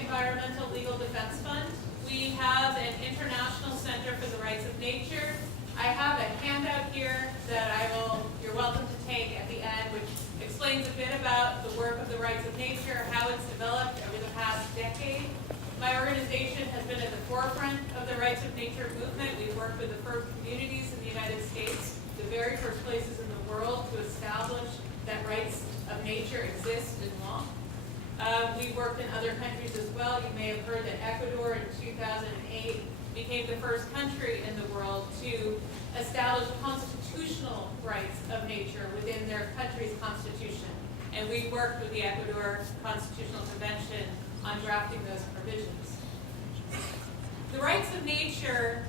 Environmental Legal Defense Fund. We have an International Center for the Rights of Nature. I have a handout here that you're welcome to take at the end, which explains a bit about the work of the rights of nature, how it's developed over the past decade. My organization has been at the forefront of the rights of nature movement. We've worked with the first communities in the United States, the very first places in the world to establish that rights of nature exist in law. We worked in other countries as well. You may have heard that Ecuador in 2008 became the first country in the world to establish constitutional rights of nature within their country's constitution. And we worked with the Ecuador Constitutional Convention on drafting those provisions. The rights of nature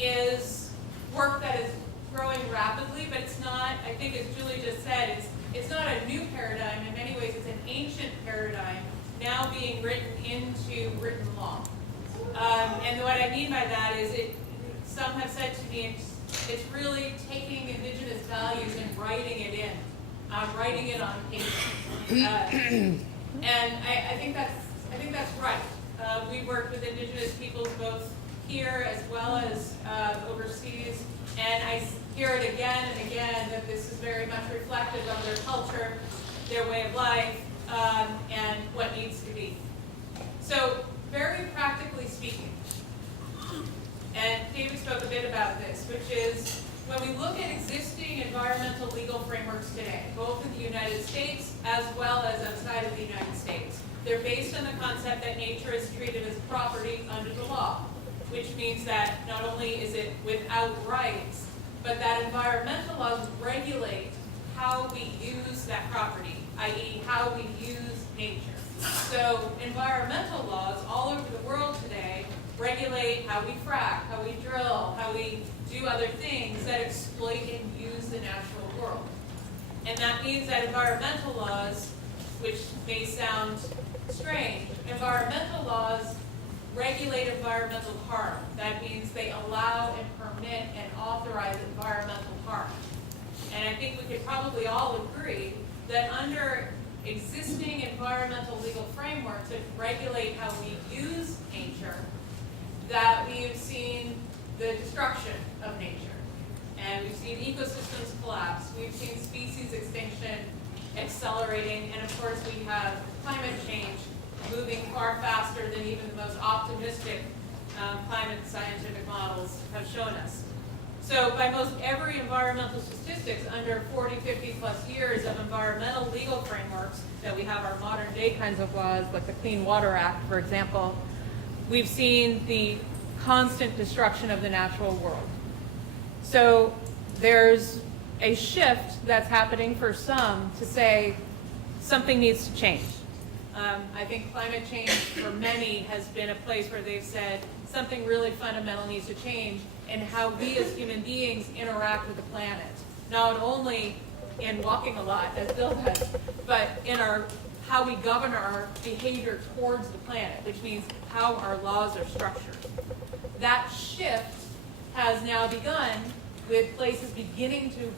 is work that is growing rapidly, but it's not, I think as Julie just said, it's not a new paradigm. In many ways, it's an ancient paradigm now being written into written law. And what I mean by that is some have said to me, it's really taking Indigenous values and writing it in, writing it on paper. And I think that's right. We work with Indigenous peoples both here as well as overseas, and I hear it again and again that this is very much reflective of their culture, their way of life, and what needs to be. So, very practically speaking, and David spoke a bit about this, which is when we look at existing environmental legal frameworks today, both in the United States as well as outside of the United States, they're based on the concept that nature is treated as property under the law, which means that not only is it without rights, but that environmental laws regulate how we use that property, i.e. how we use nature. So environmental laws all over the world today regulate how we frack, how we drill, how we do other things that exploit and use the natural world. And that means that environmental laws, which may sound strange, environmental laws regulate environmental harm. That means they allow and permit and authorize environmental harm. And I think we could probably all agree that under existing environmental legal frameworks that regulate how we use nature, that we have seen the destruction of nature. And we've seen ecosystems collapse. We've seen species extinction accelerating. And of course, we have climate change moving far faster than even the most optimistic climate scientific models have shown us. So by most every environmental statistics, under 40, 50 plus years of environmental legal frameworks that we have, our modern day kinds of laws, like the Clean Water Act, for example, we've seen the constant destruction of the natural world. So there's a shift that's happening for some to say something needs to change. I think climate change for many has been a place where they've said something really fundamental needs to change in how we as human beings interact with the planet. Not only in walking a lot, as Bill does, but in how we govern our behavior towards the planet, which means how our laws are structured. That shift has now begun with places beginning to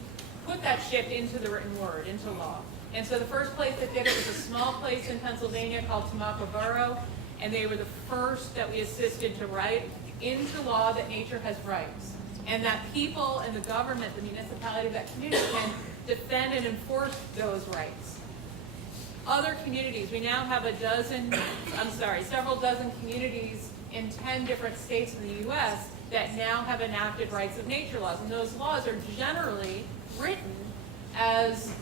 put that shift into the written word, into law. And so the first place that did it was a small place in Pennsylvania called Tamaqua Borough, and they were the first that we assisted to write into law that nature has rights, and that people and the government, the municipality, that community can defend and enforce those rights. Other communities, we now have several dozen communities in 10 different states in the U.S. that now have enacted rights of nature laws, and those laws are generally written as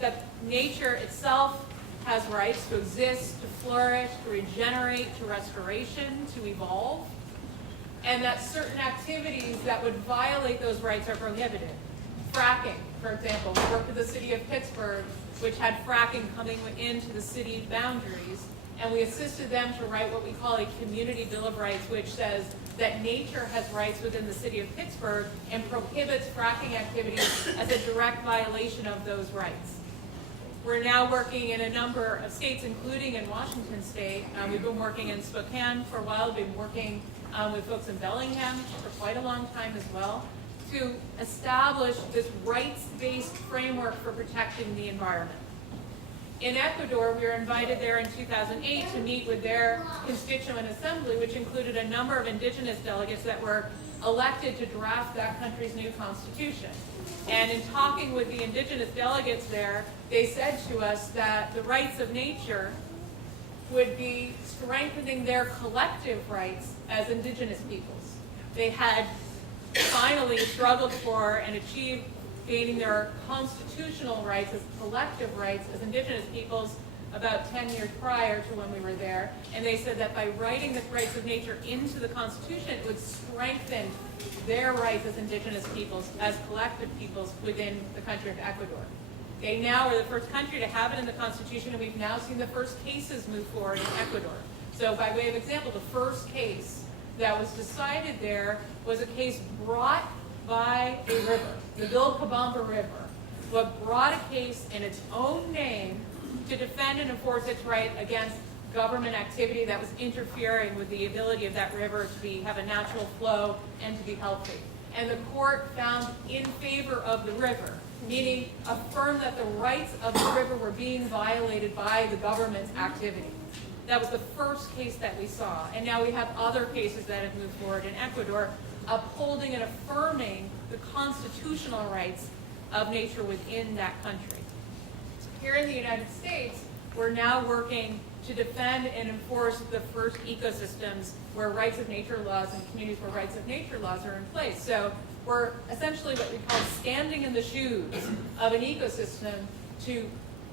that nature itself has rights to exist, to flourish, to regenerate, to restoration, to evolve, and that certain activities that would violate those rights are prohibited. Fracking, for example, we worked with the city of Pittsburgh, which had fracking coming into the city boundaries, and we assisted them to write what we call a community bill of rights, which says that nature has rights within the city of Pittsburgh and prohibits fracking activities as a direct violation of those rights. We're now working in a number of states, including in Washington State. We've been working in Spokane for a while. We've been working with folks in Bellingham for quite a long time as well, to establish this rights-based framework for protecting the environment. In Ecuador, we were invited there in 2008 to meet with their constituent assembly, which included a number of indigenous delegates that were elected to draft that country's new constitution. And in talking with the indigenous delegates there, they said to us that the rights of nature would be strengthening their collective rights as indigenous peoples. They had finally struggled for and achieved gaining their constitutional rights as collective rights as indigenous peoples about 10 years prior to when we were there. And they said that by writing the rights of nature into the Constitution, it would strengthen their rights as indigenous peoples, as collective peoples within the country of Ecuador. They now are the first country to have it in the Constitution, and we've now seen the first cases move forward in Ecuador. So by way of example, the first case that was decided there was a case brought by a river, the Vilcabamba River, what brought a case in its own name to defend and enforce its right against government activity that was interfering with the ability of that river to have a natural flow and to be healthy. And the court found in favor of the river, meaning affirmed that the rights of the river were being violated by the government's activity. That was the first case that we saw. And now we have other cases that have moved forward in Ecuador, upholding and affirming the constitutional rights of nature within that country. Here in the United States, we're now working to defend and enforce the first ecosystems where rights of nature laws and communities where rights of nature laws are in place. So we're essentially what we call standing in the shoes of an ecosystem to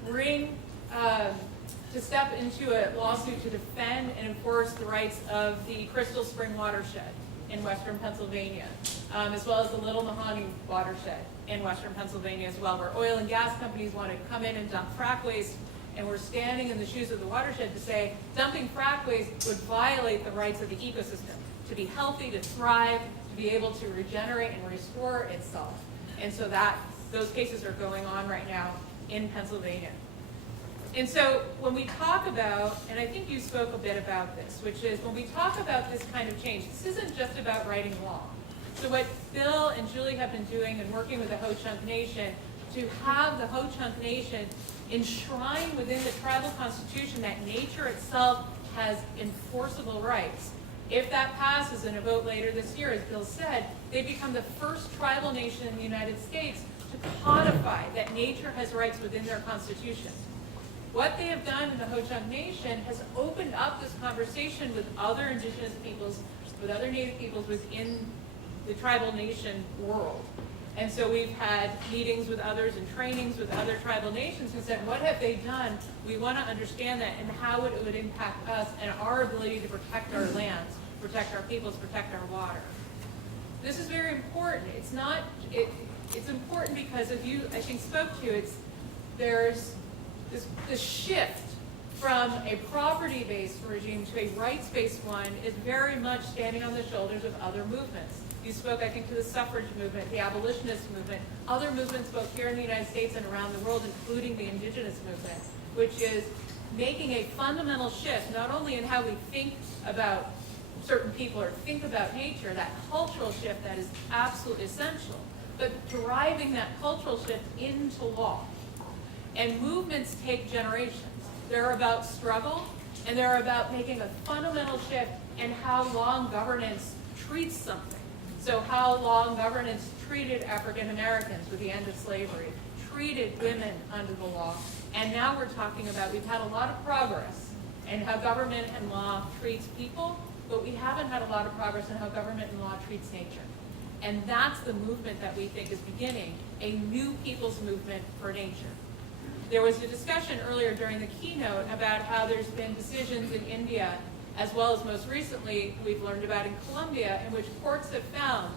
bring, to step into a lawsuit to defend and enforce the rights of the Crystal Spring watershed in western Pennsylvania, as well as the Little Mahoney watershed in western Pennsylvania as well, where oil and gas companies want to come in and dump frack waste, and we're standing in the shoes of the watershed to say dumping frack waste would violate the rights of the ecosystem to be healthy, to thrive, to be able to regenerate and restore itself. And so those cases are going on right now in Pennsylvania. And so when we talk about, and I think you spoke a bit about this, which is when we talk about this kind of change, this isn't just about writing law. So what Bill and Julie have been doing and working with the Ho-Chunk Nation to have the Ho-Chunk Nation enshrine within the tribal constitution that nature itself has enforceable rights. If that passes in a vote later this year, as Bill said, they become the first tribal nation in the United States to codify that nature has rights within their constitution. What they have done in the Ho-Chunk Nation has opened up this conversation with other indigenous peoples, with other native peoples within the tribal nation world. And so we've had meetings with others and trainings with other tribal nations who said, what have they done? We want to understand that and how it would impact us and our ability to protect our lands, protect our peoples, protect our water. This is very important. It's important because if you, I think, spoke to, there's this shift from a property-based regime to a rights-based one is very much standing on the shoulders of other movements. You spoke, I think, to the suffrage movement, the abolitionist movement, other movements both here in the United States and around the world, including the indigenous movement, which is making a fundamental shift, not only in how we think about certain people or think about nature, that cultural shift that is absolutely essential, but driving that cultural shift into law. And movements take generations. They're about struggle, and they're about making a fundamental shift in how long governance treats something. So how long governance treated African Americans with the end of slavery, treated women under the law. And now we're talking about, we've had a lot of progress in how government and law treats people, but we haven't had a lot of progress in how government and law treats nature. And that's the movement that we think is beginning, a new people's movement for nature. There was a discussion earlier during the keynote about how there's been decisions in India, as well as most recently we've learned about in Colombia, in which courts have found,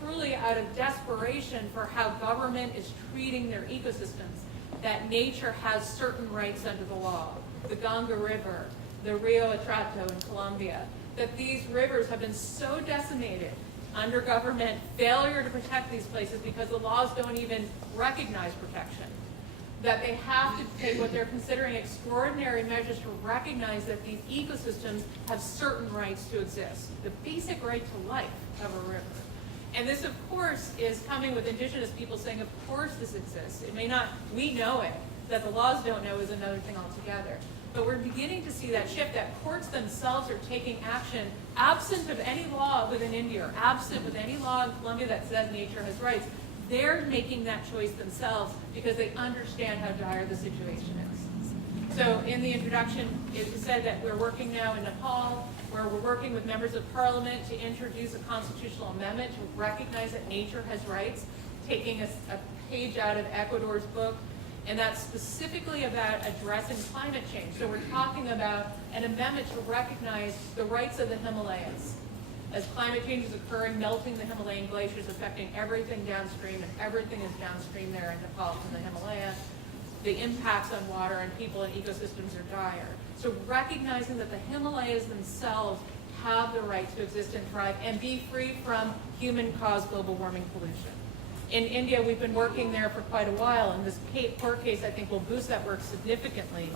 truly out of desperation for how government is treating their ecosystems, that nature has certain rights under the law. The Ganga River, the Rio Atrato in Colombia, that these rivers have been so decimated under government failure to protect these places because the laws don't even recognize protection, that they have to take what they're considering extraordinary measures to recognize that these ecosystems have certain rights to exist, the basic right to life of a river. And this, of course, is coming with indigenous people saying, of course this exists. It may not, we know it, that the laws don't know is another thing altogether. But we're beginning to see that shift, that courts themselves are taking action absent of any law within India, or absent with any law in Colombia that says nature has rights. They're making that choice themselves because they understand how dire the situation is. So in the introduction, it said that we're working now in Nepal, where we're working with members of parliament to introduce a constitutional amendment to recognize that nature has rights, taking a page out of Ecuador's book, and that's specifically about addressing climate change. So we're talking about an amendment to recognize the rights of the Himalayas. As climate change is occurring, melting the Himalayan glaciers, affecting everything downstream, and everything is downstream there in Nepal from the Himalayas, the impacts on water and people and ecosystems are dire. So recognizing that the Himalayas themselves have the right to exist and thrive and be free from human-caused global warming pollution. In India, we've been working there for quite a while, and this court case, I think, will boost that work significantly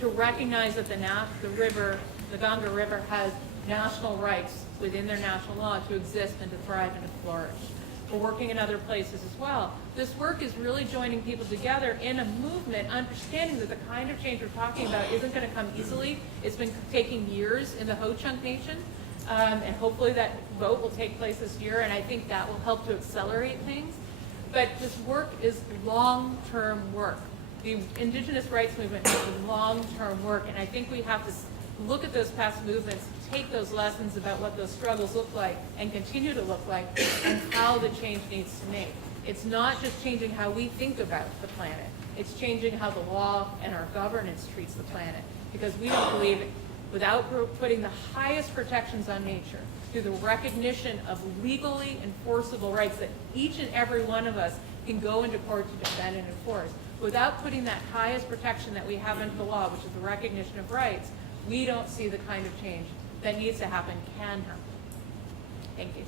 to recognize that the river, the Ganga River, has national rights within their national law to exist and to thrive and to flourish. We're working in other places as well. This work is really joining people together in a movement, understanding that the kind of change we're talking about isn't going to come easily. It's been taking years in the Ho-Chunk Nation, and hopefully that vote will take place this year, and I think that will help to accelerate things. But this work is long-term work. The Indigenous rights movement is long-term work, and I think we have to look at those past movements, take those lessons about what those struggles look like and continue to look like, and how the change needs to make. It's not just changing how we think about the planet. It's changing how the law and our governance treats the planet, because we don't believe it. Without putting the highest protections on nature, through the recognition of legally enforceable rights that each and every one of us can go into court to defend and enforce, without putting that highest protection that we have into the law, which is the recognition of rights, we don't see the kind of change that needs to happen can happen. Thank you.